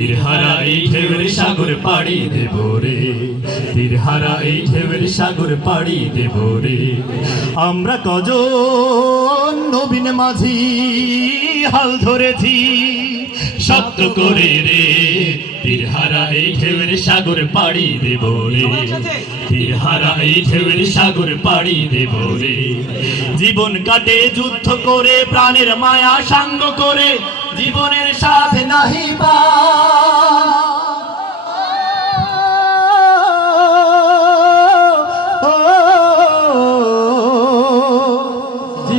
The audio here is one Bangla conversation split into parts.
তীরহারা এই ঢেউয়ের সাগর পাড়ি দেব রে, তীরহারা এই ঢেউয়ের সাগর পাড়ি দেব রে। আমরা কজন নবীন মাঝি হাল ধরেছি শব্দ করে রে, তীরহারা এই ঢেউয়ের সাগর পাড়ি দেব রে, তীরহারা এই ঢেউয়ের সাগর পাড়ি দেব রে। জীবন কাটে যুদ্ধ করে, প্রাণের মায়া সাঙ্গ করে, জীবনের সাথে নাহি পা।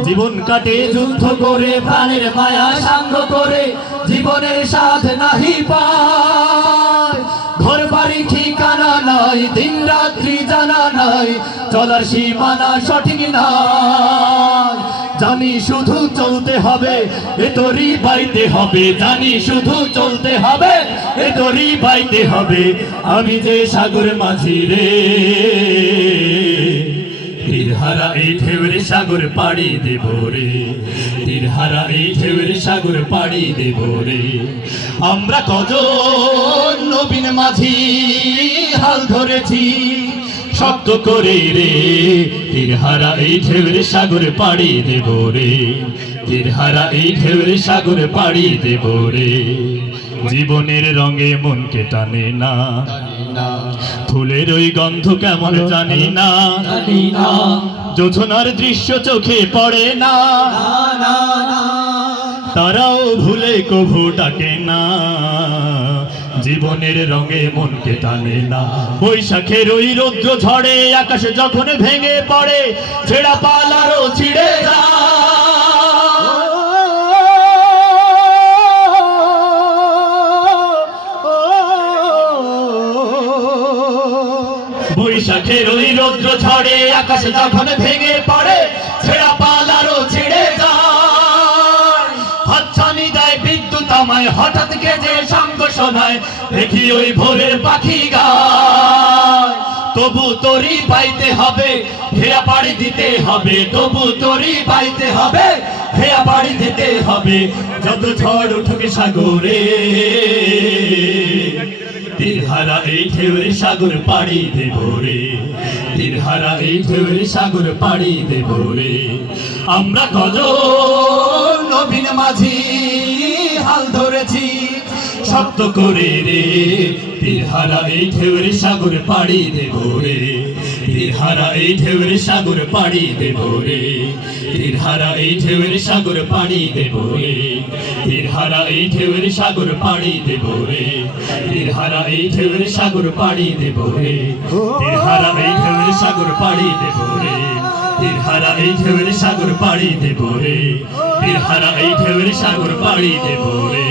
জীবন কাটে যুদ্ধ করে, প্রাণের মায়া সাঙ্গ করে, জীবনের সাথে নাহি পায়। ঘর বাড়ি ঠিকানা নাই, দিন রাত্রি জানা নাই, চলার সীমানা সঠিক নাই। জানি শুধু চলতে হবে, এ তোরই বাইতে হবে, জানি শুধু চলতে হবে, এ তোরই বাইতে হবে। আমি যে সাগর মাঝি রে, তীরহারা এই ঢেউয়ের সাগর পাড়ি দেব রে, তীরহারা এই ঢেউয়ের সাগর পাড়ি দেব রে। আমরা কজন নবীন মাঝি হাল ধরেছি শব্দ করে রে, তীরহারা এই ঢেউয়ের সাগর পাড়ি দেব রে, তীরহারা এই ঢেউয়ের সাগর পাড়ি দেব রে। জীবনের রঙে মনকে টানে না, ফুলের ওই গন্ধ কেমন জানি না, যোছনার দৃশ্য চোখে পড়ে না, তারাও ভুলে কভু ডাকে না। জীবনের রঙে মনকে টানে না, বৈশাখের ওই রৌদ্র ঝড়ে আকাশ যখন ভেঙে পড়ে, ছেঁড়া পালারও ছিঁড়ে যায়। বৈশাখের ওই রৌদ্র ঝড়ে আকাশ যখন ভেঙে পড়ে, ছেঁড়া পালারও ছিঁড়ে যায়। হাতছানি দেয় বিদ্যুৎ আমায়, হঠাৎ গেজে সঙ্গ শোনায়, দেখি ওই ভোরের পাখি গায়। তবু তোরই পাইতে হবে, ঘেরা পাড়ি দিতে হবে, তবু তোরই পাইতে হবে, ঘেরা পাড়ি দিতে হবে। যত ঝড় উঠুক সাগরে, তীরহারা এই ঢেউয়ের সাগর পাড়ি দেব রে, তীরহারা এই ঢেউয়ের সাগর পাড়ি দেব রে। আমরা কজন নবীন মাঝি হাল ধরেছি শব্দ করে রে, তীরহারা এই ঢেউয়ের সাগর পাড়ি দেব রে, তীরহারা এই ঢেউয়ের সাগর পাড়ি দেব রে, তীরহারা এই ঢেউয়ের সাগর পাড়ি দেব রে, তীরহারা এই ঢেউয়ের সাগর পাড়ি দেব রে, তীরহারা এই ঢেউয়ের সাগর পাড়ি দেব রে, তীরহারা এই ঢেউয়ের সাগর পাড়ি দেব রে, তীরহারা এই ঢেউয়ের সাগর পাড়ি দেব রে, তীরহারা এই ঢেউয়ের সাগর পাড়ি দেব রে।